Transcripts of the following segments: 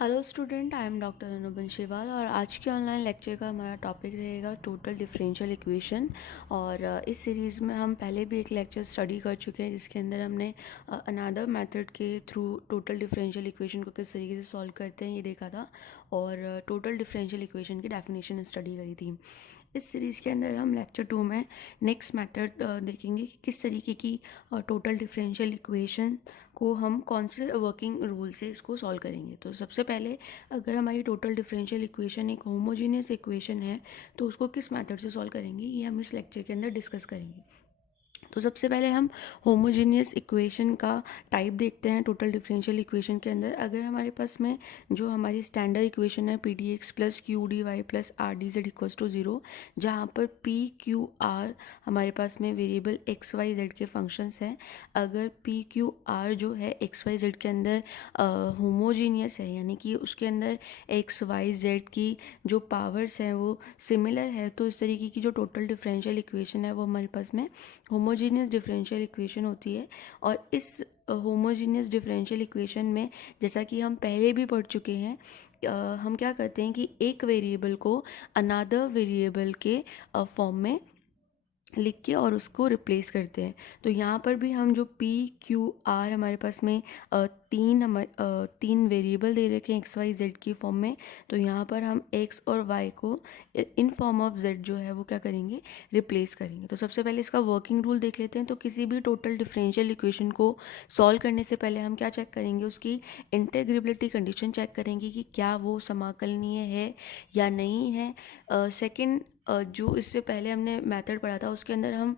Hello student, I am doctor Anu Banshiwal और आज के ऑनलाइन लेक्चर का हमारा टॉपिक रहेगा टोटल डिफरेंशियल इक्वेशन। और इस सीरीज़ में हम पहले भी एक लेक्चर स्टडी कर चुके हैं जिसके अंदर हमने अनदर मेथड के थ्रू टोटल डिफरेंशियल इक्वेशन को किस तरीके से सॉल्व करते हैं ये देखा था। और टोटल डिफरेंशियल इक्वेशन की डेफिनेशन स्टडी करी थी। इस सीरीज़ के अंदर हम लेक्चर 2 में नेक्स्ट मेथड देखेंगे कि किस तरीके की टोटल डिफरेंशियल इक्वेशन को हम कौन से वर्किंग रूल से इसको सॉल्व करेंगे। तो सबसे पहले अगर हमारी टोटल डिफरेंशियल इक्वेशन एक होमोजीनियस इक्वेशन है तो उसको किस मेथड से सॉल्व करेंगे ये हम इस लेक्चर के अंदर डिस्कस करेंगे। तो सबसे पहले हम होमोजीनियस इक्वेशन का टाइप देखते हैं टोटल डिफरेंशियल इक्वेशन के अंदर। अगर हमारे पास में जो हमारी स्टैंडर्ड इक्वेशन है P D X plus Q D Y plus R D Z equals to zero, जहाँ पर पी क्यू आर हमारे पास में वेरिएबल एक्स वाई जेड के फंक्शंस हैं। अगर पी क्यू आर जो है एक्स वाई जेड के अंदर होमोजीनियस है, यानी कि उसके अंदर एक्स वाई जेड की जो पावर्स हैं वो सिमिलर है, तो इस तरीके की जो टोटल डिफरेंशियल इक्वेशन है वो हमारे पास में होमोजीनियस डिफरेंशियल इक्वेशन होती है। और इस होमोजीनियस डिफरेंशियल इक्वेशन में, जैसा कि हम पहले भी पढ़ चुके हैं, हम क्या करते हैं कि एक वेरिएबल को अनदर वेरिएबल के फॉर्म में लिख के और उसको रिप्लेस करते हैं। तो यहाँ पर भी हम जो पी क्यू आर हमारे पास में तीन वेरिएबल दे रखे हैं एक्स वाई जेड की फॉर्म में, तो यहाँ पर हम एक्स और वाई को इन फॉर्म ऑफ जेड जो है वो क्या करेंगे, रिप्लेस करेंगे। तो सबसे पहले इसका वर्किंग रूल देख लेते हैं। तो किसी भी टोटल डिफरेंशियल इक्वेशन को सॉल्व करने से पहले हम क्या चेक करेंगे, उसकी इंटेग्रेबिलिटी कंडीशन चेक करेंगे कि क्या वो समाकलनीय है या नहीं है। सेकंड, जो इससे पहले हमने मेथड पढ़ा था उसके अंदर हम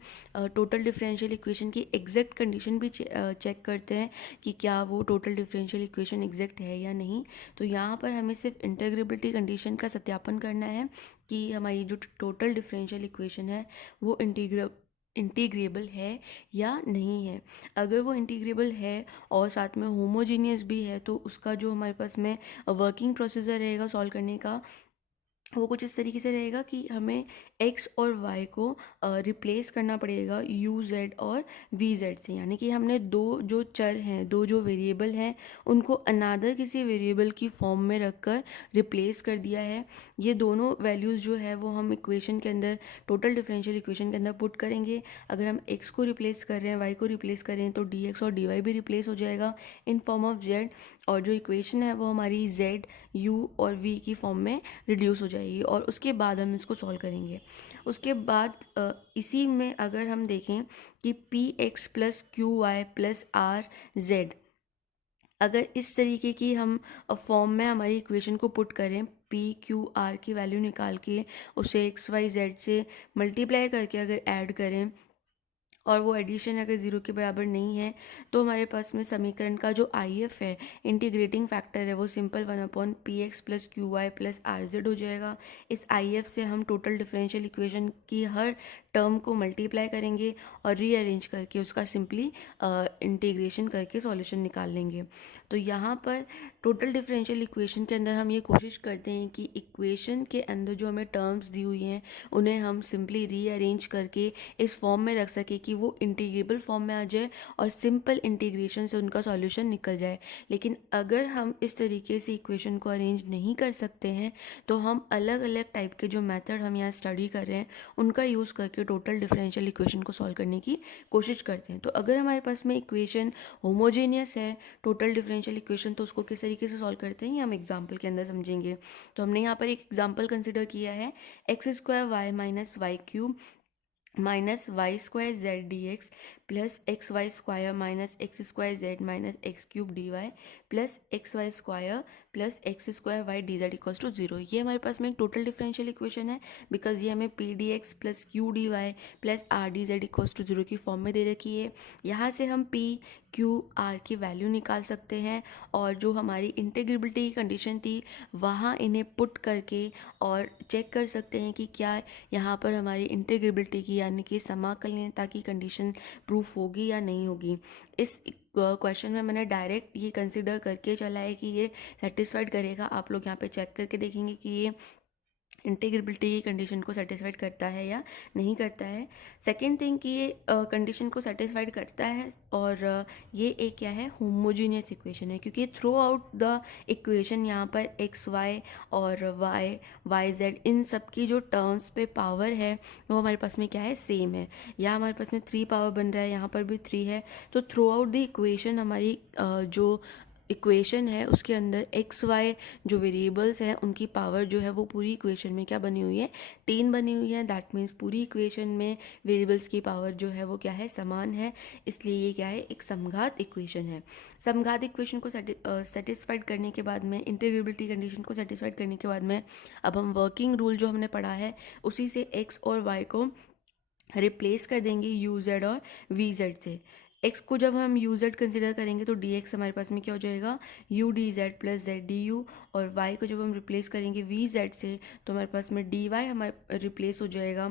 टोटल डिफरेंशियल इक्वेशन की एग्जैक्ट कंडीशन भी चेक करते हैं कि क्या वो टोटल डिफरेंशियल इक्वेशन एग्जैक्ट है या नहीं। तो यहाँ पर हमें सिर्फ इंटीग्रेबिलिटी कंडीशन का सत्यापन करना है कि हमारी जो टोटल डिफरेंशियल इक्वेशन है वो इंटीग्रेबल है या नहीं है। अगर वो इंटीग्रेबल है और साथ में होमोजीनियस भी है तो उसका जो हमारे पास में वर्किंग प्रोसीजर रहेगा सॉल्व करने का वो कुछ इस तरीके से रहेगा कि हमें x और y को रिप्लेस करना पड़ेगा u z और v z से। यानी कि हमने दो जो चर हैं, दो जो वेरिएबल हैं, उनको अनादर किसी वेरिएबल की फॉर्म में रखकर रिप्लेस कर दिया है। ये दोनों वैल्यूज़ जो है वो हम इक्वेशन के अंदर, टोटल डिफरेंशियल इक्वेशन के अंदर पुट करेंगे। अगर हम x को रिप्लेस कर रहे हैं, y को रिप्लेस कर रहे हैं, तो dx और dy भी रिप्लेस हो जाएगा इन फॉर्म ऑफ z। और जो इक्वेशन है वो हमारी z, u और v की फॉर्म में रिड्यूस हो जाएगी और उसके बाद हम इसको सॉल्व करेंगे। उसके बाद इसी में अगर हम देखें कि P X plus Q Y plus R Z, अगर इस तरीके की हम फॉर्म में हमारी इक्वेशन को पुट करें, पी क्यू आर की वैल्यू निकाल के उसे एक्स वाई जेड से मल्टीप्लाई करके अगर ऐड करें और वो एडिशन अगर ज़ीरो के बराबर नहीं है, तो हमारे पास में समीकरण का जो आई एफ है, इंटीग्रेटिंग फैक्टर है, वो simple one upon P X plus Q Y plus R Z हो जाएगा। इस आई एफ से हम टोटल डिफरेंशियल इक्वेशन की हर टर्म को मल्टीप्लाई करेंगे और रीअरेंज करके उसका सिंपली इंटीग्रेशन करके सॉल्यूशन निकाल लेंगे। तो यहाँ पर टोटल डिफरेंशियल इक्वेशन के अंदर हम ये कोशिश करते हैं कि इक्वेशन के अंदर जो हमें टर्म्स दी हुई हैं उन्हें हम सिंपली रीअरेंज करके इस फॉर्म में रख सके कि वो इंटीग्रेबल फॉर्म में आ जाए और सिंपल इंटीग्रेशन से उनका सॉल्यूशन निकल जाए। लेकिन अगर हम इस तरीके से इक्वेशन को अरेंज नहीं कर सकते हैं तो हम अलग अलग टाइप के जो मेथड हम यहाँ स्टडी कर रहे हैं उनका यूज़ करके टोटल डिफरेंशियल इक्वेशन को सॉल्व करने की कोशिश करते हैं। तो अगर हमारे पास में इक्वेशन होमोजेनियस है टोटल डिफरेंशियल इक्वेशन, तो उसको किस तरीके से सॉल्व करते हैं ये हम एग्जाम्पल के अंदर समझेंगे। तो हमने यहाँ पर एक एग्जाम्पल कंसिडर किया है, X square Y minus Y cube minus Y square Z D X plus X Y square minus X square Z minus X cube D Y plus X Y square plus X square Y D Z equals to zero. ये हमारे पास में एक total differential equation है because ये हमें P D X plus Q D Y plus R D Z equals to zero की form में दे रखी है। यहाँ से हम पी क्यू आर की वैल्यू निकाल सकते हैं और जो हमारी इंटीग्रेबिलिटी की कंडीशन थी वहाँ इन्हें पुट करके और चेक कर सकते हैं कि क्या यहाँ पर हमारी इंटीग्रेबिलिटी की यानी कि समाकलनीयता की कंडीशन प्रूफ होगी या नहीं होगी। इस क्वेश्चन में मैंने डायरेक्ट ये कंसिडर करके चला है कि ये सेटिस्फाइड करेगा। आप लोग यहाँ पे चेक करके देखेंगे कि ये इंटीग्रेबिलिटी की कंडीशन को सेटिस्फाइड करता है या नहीं करता है। सेकंड थिंग कि ये कंडीशन को सेटिस्फाइड करता है और ये एक क्या है, होमोजीनियस इक्वेशन है, क्योंकि थ्रू आउट द इक्वेशन यहाँ पर एक्स वाई और वाई जेड इन सब की जो टर्म्स पे पावर है वो हमारे पास में क्या है, सेम है। यहाँ हमारे पास में 3 पावर बन रहा है, यहाँ पर भी 3 है। तो थ्रू आउट द इक्वेशन हमारी जो इक्वेशन है उसके अंदर एक्स वाई जो वेरिएबल्स हैं उनकी पावर जो है वो पूरी इक्वेशन में क्या बनी हुई है, 3 बनी हुई है। दैट मीन्स पूरी इक्वेशन में वेरिएबल्स की पावर जो है वो क्या है, समान है। इसलिए ये क्या है, एक समघात इक्वेशन है। समघात इक्वेशन को सेटिस्फाइड करने के बाद में, इंटीग्रेबिलिटी कंडीशन को सेटिस्फाइड करने के बाद में, अब हम वर्किंग रूल जो हमने पढ़ा है उसी से एक्स और वाई को रिप्लेस कर देंगे यू जेड और वी जेड से। एक्स को जब हम यू जेड कंसिडर करेंगे तो डी एक्स हमारे पास में क्या हो जाएगा, U D Z plus Z D you. और वाई को जब हम रिप्लेस करेंगे वी जेड से तो हमारे पास में डी वाई हमारे रिप्लेस हो जाएगा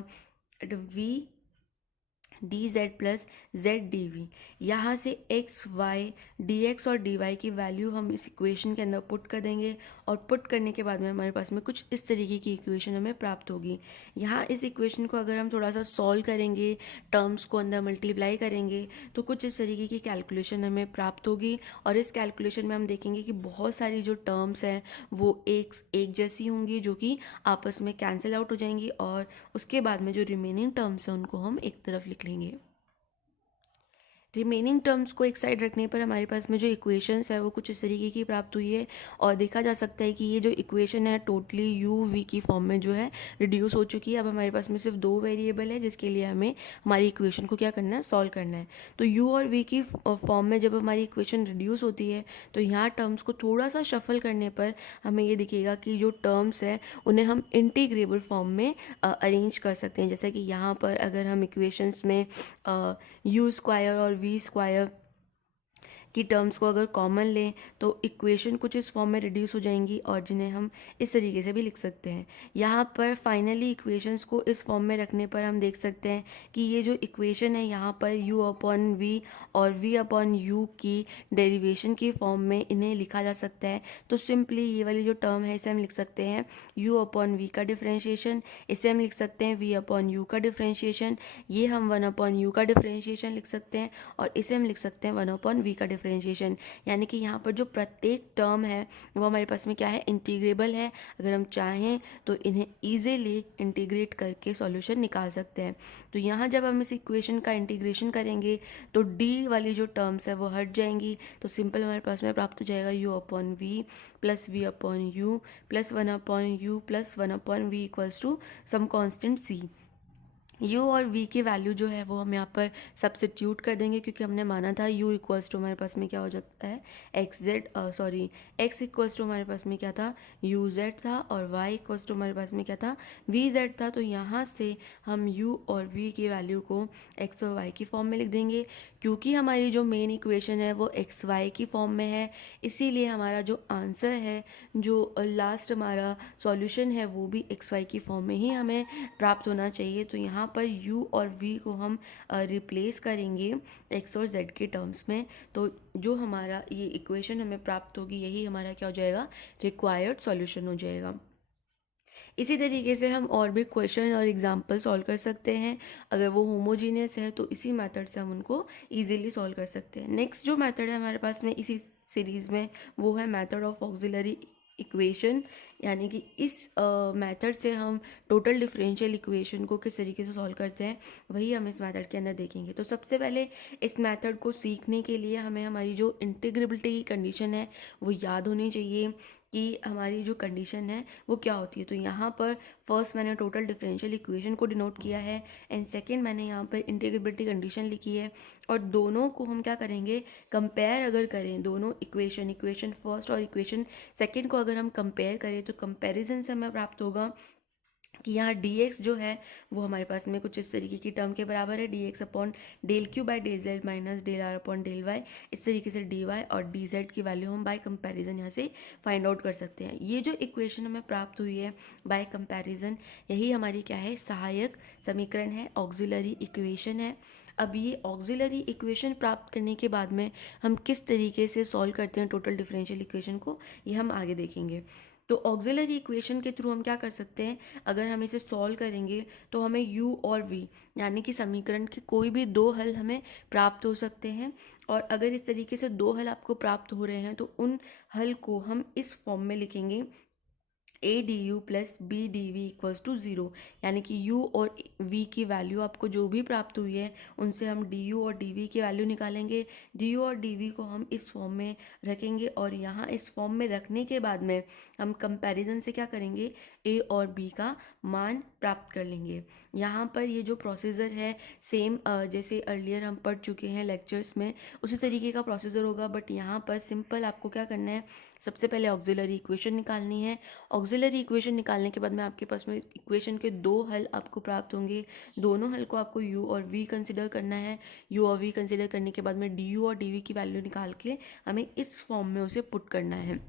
V D Z plus Z D V. यहाँ से एक्स वाई डी एक्स और डी वाई की वैल्यू हम इस इक्वेशन के अंदर पुट कर देंगे और पुट करने के बाद में हमारे पास में कुछ इस तरीके की इक्वेशन हमें प्राप्त होगी। यहाँ इस इक्वेशन को अगर हम थोड़ा सा सॉल्व करेंगे, टर्म्स को अंदर मल्टीप्लाई करेंगे तो कुछ इस तरीके की कैलकुलेशन हमें प्राप्त होगी। और इस कैलकुलेशन में हम देखेंगे कि बहुत सारी जो टर्म्स हैं वो एक जैसी होंगी, जो कि आपस में कैंसिल आउट हो जाएंगी, और उसके बाद में जो रिमेनिंग टर्म्स हैं उनको हम एक तरफ लिख लेंगे। रिमेनिंग टर्म्स को एक साइड रखने पर हमारे पास में जो इक्वेशंस है वो कुछ इस तरीके की प्राप्त हुई है। और देखा जा सकता है कि ये जो इक्वेशन है टोटली यू वी की फॉर्म में जो है रिड्यूस हो चुकी है। अब हमारे पास में सिर्फ 2 वेरिएबल है जिसके लिए हमें हमारी इक्वेशन को क्या करना है, सॉल्व करना है। तो यू और वी की फॉर्म में जब हमारी इक्वेशन रिड्यूस होती है तो यहाँ टर्म्स को थोड़ा सा शफल करने पर हमें ये दिखेगा कि जो टर्म्स है उन्हें हम इंटीग्रेबल फॉर्म में अरेंज कर सकते हैं। जैसे कि यहाँ पर अगर हम इक्वेशंस में यू स्क्वायर और वी स्क्वायर की टर्म्स को अगर कॉमन लें तो इक्वेशन कुछ इस फॉर्म में रिड्यूस हो जाएंगी, और जिन्हें हम इस तरीके से भी लिख सकते हैं। यहाँ पर फाइनली इक्वेशंस को इस फॉर्म में रखने पर हम देख सकते हैं कि ये जो इक्वेशन है यहाँ पर u अपॉन वी और v अपॉन u की डेरिवेशन की फॉर्म में इन्हें लिखा जा सकता है। तो सिंपली ये वाली जो टर्म है इसे हम लिख सकते हैं u अपॉन वी का डिफ्रेंशिएशन, इसे हम लिख सकते हैं v अपॉन u का डिफ्रेंशिएशन, ये हम 1 अपॉन u का डिफ्रेंशिएशन लिख सकते हैं, और इसे हम लिख सकते हैं 1 अपॉन v का डिफ्रेंशिएशन। यानी कि यहाँ पर जो प्रत्येक टर्म है वो हमारे पास में क्या है, इंटीग्रेबल है। अगर हम चाहें तो इन्हें ईजिली इंटीग्रेट करके सॉल्यूशन निकाल सकते हैं। तो यहाँ जब हम इस इक्वेशन का इंटीग्रेशन करेंगे तो डी वाली जो टर्म्स है वो हट जाएंगी। तो सिंपल हमारे पास में प्राप्त हो जाएगा U upon V plus V upon U plus 1 upon U plus 1 upon V equals to some constant C. u और v की वैल्यू जो है वो हम यहाँ पर सब्सिट्यूट कर देंगे, क्योंकि हमने माना था u इक्वल्स टू हमारे पास में क्या हो जाता है, x इक्वल्स टू हमारे पास में क्या था, u z था, और y इक्वल्स टू हमारे पास में क्या था, v z था। तो यहाँ से हम u और v की वैल्यू को x और y की फॉर्म में लिख देंगे। क्योंकि हमारी जो मेन इक्वेशन है वो एक्स वाई की फॉर्म में है, इसीलिए हमारा जो आंसर है, जो लास्ट हमारा सॉल्यूशन है वो भी एक्स वाई की फॉर्म में ही हमें प्राप्त होना चाहिए। तो यहाँ पर u और v को हम रिप्लेस करेंगे x और z के टर्म्स में। तो जो हमारा ये इक्वेशन हमें प्राप्त होगी यही हमारा क्या हो जाएगा, रिक्वायर्ड सॉल्यूशन हो जाएगा। इसी तरीके से हम और भी क्वेश्चन और एग्जाम्पल सॉल्व कर सकते हैं। अगर वो होमोजीनियस है तो इसी मेथड से हम उनको इजीली सॉल्व कर सकते हैं। नेक्स्ट जो मेथड है हमारे पास में इसी सीरीज़ में वो है मेथड ऑफ ऑक्सिलरी इक्वेशन। यानी कि इस मेथड से हम टोटल डिफरेंशियल इक्वेशन को किस तरीके से सॉल्व करते हैं वही हम इस मेथड के अंदर देखेंगे। तो सबसे पहले इस मेथड को सीखने के लिए हमें हमारी जो इंटीग्रेबिलिटी की कंडीशन है वो याद होनी चाहिए कि हमारी जो कंडीशन है वो क्या होती है। तो यहाँ पर फर्स्ट मैंने टोटल डिफरेंशियल इक्वेशन को डिनोट किया है, एंड सेकंड मैंने यहाँ पर इंटीग्रेबिलिटी कंडीशन लिखी है। और दोनों को हम क्या करेंगे, कंपेयर अगर करें, दोनों इक्वेशन फर्स्ट और इक्वेशन सेकंड को अगर हम कंपेयर करें तो कंपैरिजन से हमें प्राप्त होगा कि यहाँ dx जो है वो हमारे पास में कुछ इस तरीके की टर्म के बराबर है, dx upon del Q by del Z minus del R upon del Y. इस तरीके से dy और dz की वैल्यू हम बाय कंपैरिजन यहाँ से फाइंड आउट कर सकते हैं। ये जो इक्वेशन हमें प्राप्त हुई है बाय कंपैरिजन, यही हमारी क्या है, सहायक समीकरण है, ऑक्सिलरी इक्वेशन है। अब ये ऑक्सिलरी इक्वेशन प्राप्त करने के बाद में हम किस तरीके से सॉल्व करते हैं टोटल डिफरेंशियल इक्वेशन को, ये हम आगे देखेंगे। तो ऑक्सिलरी इक्वेशन के थ्रू हम क्या कर सकते हैं, अगर हम इसे सॉल्व करेंगे तो हमें u और v यानी कि समीकरण के कोई भी दो हल हमें प्राप्त हो सकते हैं। और अगर इस तरीके से दो हल आपको प्राप्त हो रहे हैं तो उन हल को हम इस फॉर्म में लिखेंगे A D U plus B D V equals to zero, यानी कि u और v की वैल्यू आपको जो भी प्राप्त हुई है उनसे हम डी यू और डी वी की वैल्यू निकालेंगे। डी यू और डी वी को हम इस फॉर्म में रखेंगे और यहाँ इस फॉर्म में रखने के बाद में हम कंपैरिजन से क्या करेंगे, a और b का मान प्राप्त कर लेंगे। यहाँ पर ये जो प्रोसीजर है सेम जैसे अर्लियर हम पढ़ चुके हैं लेक्चर्स में, उसी तरीके का प्रोसीजर होगा, बट यहाँ पर सिंपल आपको क्या करना है, सबसे पहले ऑक्सिलरी इक्वेशन निकालनी है। ऑक्सिलरी इक्वेशन निकालने के बाद में आपके पास में इक्वेशन के दो हल आपको प्राप्त होंगे। दोनों हल को आपको u और v कंसिडर करना है। u और v कंसिडर करने के बाद में du और dv की वैल्यू निकाल के हमें इस फॉर्म में उसे पुट करना है।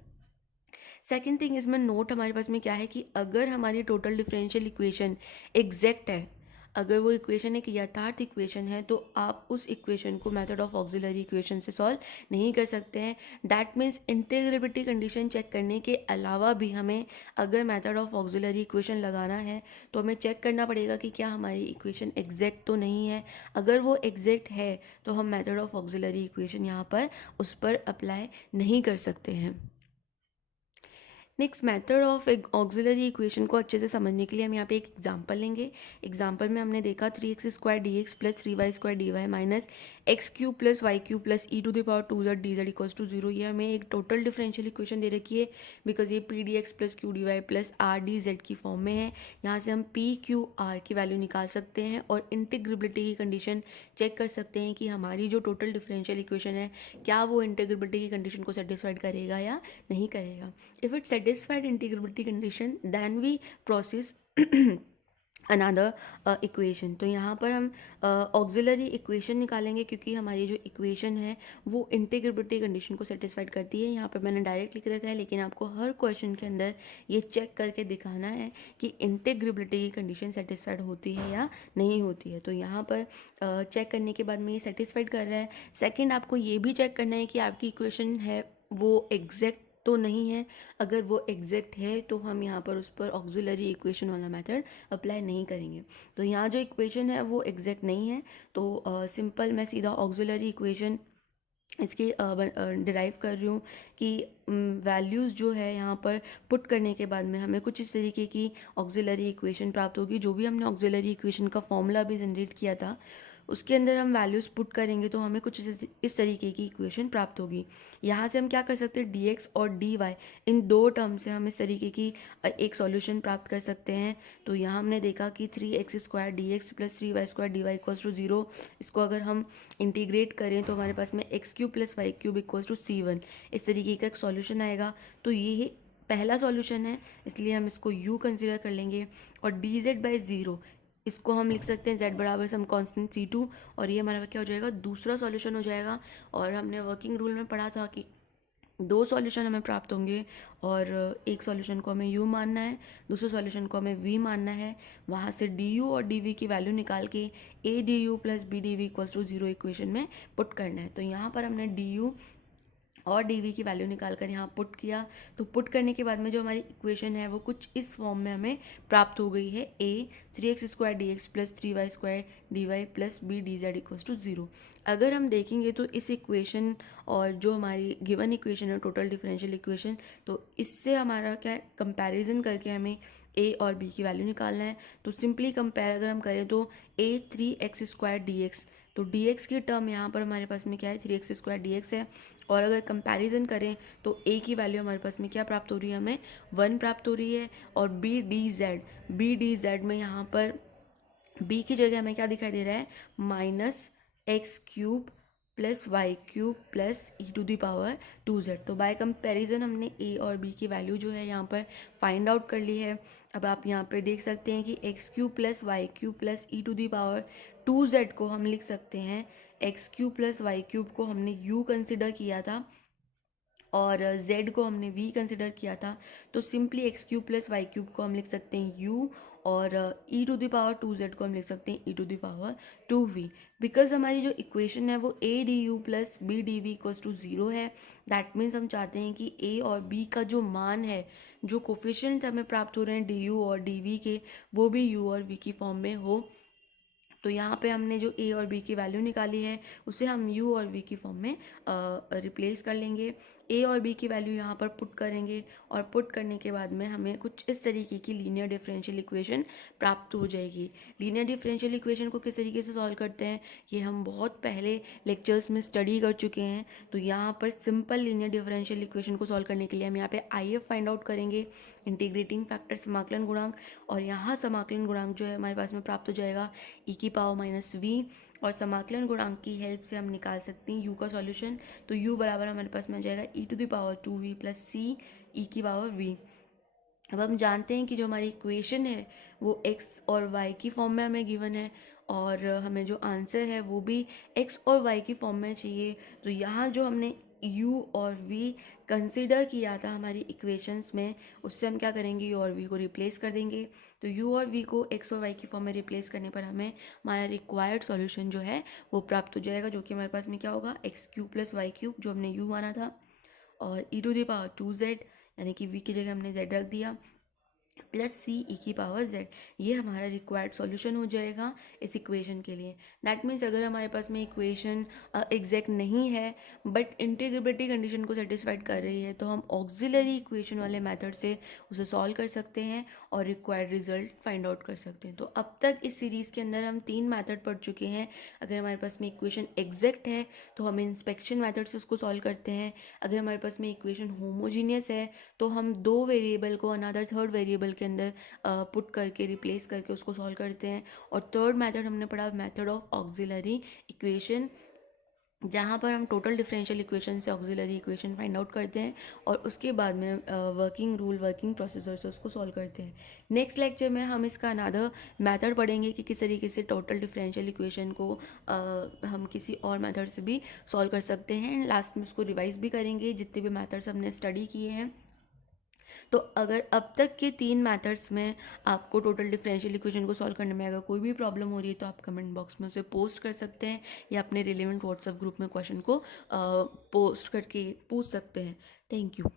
सेकेंड थिंग इसमें नोट हमारे पास में क्या है कि अगर हमारी टोटल डिफरेंशियल इक्वेशन एग्जैक्ट है, अगर वो इक्वेशन एक यथार्थ इक्वेशन है, तो आप उस इक्वेशन को मेथड ऑफ ऑक्सिलरी इक्वेशन से सॉल्व नहीं कर सकते हैं। That means integrability condition check करने के अलावा भी हमें अगर मेथड ऑफ ऑक्सिलरी इक्वेशन लगाना है तो हमें चेक करना पड़ेगा कि क्या हमारी इक्वेशन एग्जैक्ट तो नहीं है। अगर वो एग्जैक्ट है तो हम मेथड ऑफ ऑक्सिलरी इक्वेशन यहाँ पर उस पर अप्लाई नहीं कर सकते हैं। Next method of auxiliary equation को अच्छे से समझने के लिए हम यहाँ पे एक एग्जांपल लेंगे। एग्जांपल में हमने देखा 3x² dx plus 3y² dy minus x³ plus y³ plus e⁻²z dz equals to 0। ये हमें एक टोटल डिफरेंशियल इक्वेशन दे रखी है बिकॉज ये pdx plus qdy plus rdz की फॉर्म में है। यहाँ से हम p q r की वैल्यू निकाल सकते हैं और इंटीग्रेबिलिटी की कंडीशन चेक कर सकते हैं कि हमारी जो टोटल डिफरेंशियल इक्वेशन है क्या वो इंटीग्रेबिलिटी की कंडीशन को सेटिस्फाइड करेगा या नहीं करेगा। If it satisfied integrability condition then we process another equation. तो यहाँ पर हम ऑक्सिलरी इक्वेशन निकालेंगे क्योंकि हमारी जो इक्वेशन है वो इंटीग्रेबिलिटी कंडीशन को सेटिस्फाइड करती है। यहाँ पर मैंने डायरेक्ट लिख रखा है, लेकिन आपको हर क्वेश्चन के अंदर ये चेक करके दिखाना है कि इंटीग्रेबिलिटी की कंडीशन सेटिस्फाइड होती है या नहीं होती है। तो यहाँ पर चेक करने के बाद में ये सेटिस्फाइड कर रहा है। सेकेंड, आपको ये भी चेक करना है कि आपकी इक्वेशन है वो एग्जैक्ट तो नहीं है। अगर वो एग्जैक्ट है तो हम यहाँ पर उस पर ऑक्सिलरी इक्वेशन वाला मेथड अप्लाई नहीं करेंगे। तो यहाँ जो इक्वेशन है वो एग्जैक्ट नहीं है, तो सिंपल मैं सीधा ऑक्सिलरी इक्वेशन इसकी डिराइव कर रही हूँ कि वैल्यूज़ जो है यहाँ पर पुट करने के बाद में हमें कुछ इस तरीके की ऑक्सिलरी इक्वेशन प्राप्त होगी। जो भी हमने ऑक्सिलरी इक्वेशन का फॉर्मूला भी जनरेट किया था उसके अंदर हम वैल्यूज़ पुट करेंगे तो हमें कुछ इस तरीके की इक्वेशन प्राप्त होगी। यहाँ से हम क्या कर सकते हैं, dx और dy इन दो टर्म से हम इस तरीके की एक सॉल्यूशन प्राप्त कर सकते हैं। तो यहाँ हमने देखा कि 3x² dx plus 3y² dy equals to 0। इसको अगर हम इंटीग्रेट करें तो हमारे पास में x³ plus y³ equals to c1 इस तरीके का एक सॉल्यूशन आएगा। तो ये पहला सॉल्यूशन है, इसलिए हम इसको u कंसिडर कर लेंगे। और dz/0 इसको हम लिख सकते हैं z बराबर सम कांस्टेंट c2, और ये हमारा क्या हो जाएगा, दूसरा सॉल्यूशन हो जाएगा। और हमने वर्किंग रूल में पढ़ा था कि दो सॉल्यूशन हमें प्राप्त होंगे और एक सॉल्यूशन को हमें u मानना है, दूसरे सॉल्यूशन को हमें v मानना है। वहाँ से du और dv की वैल्यू निकाल के a du plus b dv equals to 0 equation में पुट करना है। तो यहाँ पर हमने du और डी वी की वैल्यू निकाल कर यहाँ पुट किया। तो पुट करने के बाद में जो हमारी इक्वेशन है वो कुछ इस फॉर्म में हमें प्राप्त हो गई है, a 3x² dx plus 3y² dy plus b dz equals to 0। अगर हम देखेंगे तो इस इक्वेशन और जो हमारी गिवन इक्वेशन है टोटल डिफरेंशियल इक्वेशन, तो इससे हमारा क्या है, कंपैरिजन करके हमें a और b की वैल्यू निकालना है। तो सिंपली कंपेयर अगर हम करें तो a 3x² dx, तो dx की टर्म यहाँ पर हमारे पास में क्या है, 3x² dx है। और अगर कंपैरिजन करें तो a की वैल्यू हमारे पास में क्या प्राप्त हो रही है, हमें 1 प्राप्त हो रही है। और b dz में यहाँ पर b की जगह हमें क्या दिखाई दे रहा है, -x³ plus y³ plus e⁻²z। तो बाय कंपैरिजन हमने a और b की वैल्यू जो है यहाँ पर फाइंड आउट कर ली है। अब आप यहाँ पे देख सकते हैं कि x³ plus y³ plus e⁻²z को हम लिख सकते हैं, x³ प्लस y³ को हमने u कंसिडर किया था और z को हमने v कंसिडर किया था, तो simply X cube plus Y cube को हम लिख सकते हैं u, और e to the power 2z को हम लिख सकते हैं e to the power 2v। Because हमारी जो इक्वेशन है वो a du plus b dv equals to 0 है। दैट मीन्स हम चाहते हैं कि a और b का जो मान है, जो कोफिशिएंट हमें प्राप्त हो रहे हैं du और dv के, वो भी u और v की फॉर्म में हो। तो यहाँ पे हमने जो a और b की वैल्यू निकाली है उसे हम u और v की फॉर्म में रिप्लेस कर लेंगे। a और b की वैल्यू यहाँ पर पुट करेंगे, और पुट करने के बाद में हमें कुछ इस तरीके की लीनियर डिफरेंशियल इक्वेशन प्राप्त हो जाएगी। लीनियर डिफरेंशियल इक्वेशन को किस तरीके से सॉल्व करते हैं ये हम बहुत पहले लेक्चर्स में स्टडी कर चुके हैं। तो यहाँ पर सिंपल लीनियर डिफरेंशियल इक्वेशन को सॉल्व करने के लिए हम यहाँ पे IF फाइंड आउट करेंगे, इंटीग्रेटिंग फैक्टर समाकलन गुणांक, और यहाँ समाकलन गुणांक जो है हमारे पास में प्राप्त हो जाएगा e की पावर माइनस वी, और समाकलन गुणांक की हेल्प से हम निकाल सकते हैं u का सॉल्यूशन। तो u बराबर हमारे पास में आ जाएगा e to the power 2v plus c e की पावर v। अब हम जानते हैं कि जो हमारी इक्वेशन है वो x और y की फॉर्म में हमें गिवन है, और हमें जो आंसर है वो भी x और y की फॉर्म में चाहिए। तो यहाँ जो हमने u और v कंसिडर किया था हमारी इक्वेशंस में, उससे हम क्या करेंगे, u और v को रिप्लेस कर देंगे। तो u और v को x और y की फॉर्म में रिप्लेस करने पर हमें हमारा रिक्वायर्ड सॉल्यूशन जो है वो प्राप्त हो जाएगा, जो कि हमारे पास में क्या होगा, X cube plus Y cube जो हमने u माना था, और e to the power 2z, यानी कि v की जगह हमने z रख दिया, प्लस सी ई की पावर z। ये हमारा रिक्वायर्ड सॉल्यूशन हो जाएगा इस इक्वेशन के लिए। दैट मीन्स अगर हमारे पास में इक्वेशन एग्जैक्ट नहीं है बट इंटीग्रेबिलिटी कंडीशन को सेटिस्फाइड कर रही है, तो हम ऑक्सिलरी इक्वेशन वाले मेथड से उसे सॉल्व कर सकते हैं और रिक्वायर्ड रिजल्ट फाइंड आउट कर सकते हैं। तो अब तक इस सीरीज़ के अंदर हम 3 मेथड पढ़ चुके हैं। अगर हमारे पास में इक्वेशन एग्जैक्ट है तो हम इंस्पेक्शन मेथड से उसको सॉल्व करते हैं। अगर हमारे पास में इक्वेशन होमोजीनियस है तो हम 2 वेरिएबल को अनदर थर्ड वेरिएबल के अंदर पुट करके रिप्लेस करके उसको सॉल्व करते हैं। और थर्ड मेथड हमने पढ़ा मेथड ऑफ ऑक्सिलरी इक्वेशन, जहाँ पर हम टोटल डिफरेंशियल इक्वेशन से ऑक्सिलरी इक्वेशन फाइंड आउट करते हैं और उसके बाद में वर्किंग रूल, वर्किंग प्रोसीजर से उसको सॉल्व करते हैं। नेक्स्ट लेक्चर में हम इसका अनदर मेथड पढ़ेंगे कि किस तरीके से टोटल डिफरेंशियल इक्वेशन को हम किसी और मेथड से भी सॉल्व कर सकते हैं। लास्ट में उसको रिवाइज भी करेंगे जितने भी मेथड्स हमने स्टडी किए हैं। तो अगर अब तक के 3 मेथड्स में आपको टोटल डिफरेंशियल इक्वेशन को सॉल्व करने में अगर कोई भी प्रॉब्लम हो रही है तो आप कमेंट बॉक्स में उसे पोस्ट कर सकते हैं, या अपने रिलेवेंट व्हाट्सएप ग्रुप में क्वेश्चन को पोस्ट करके पूछ सकते हैं। Thank you.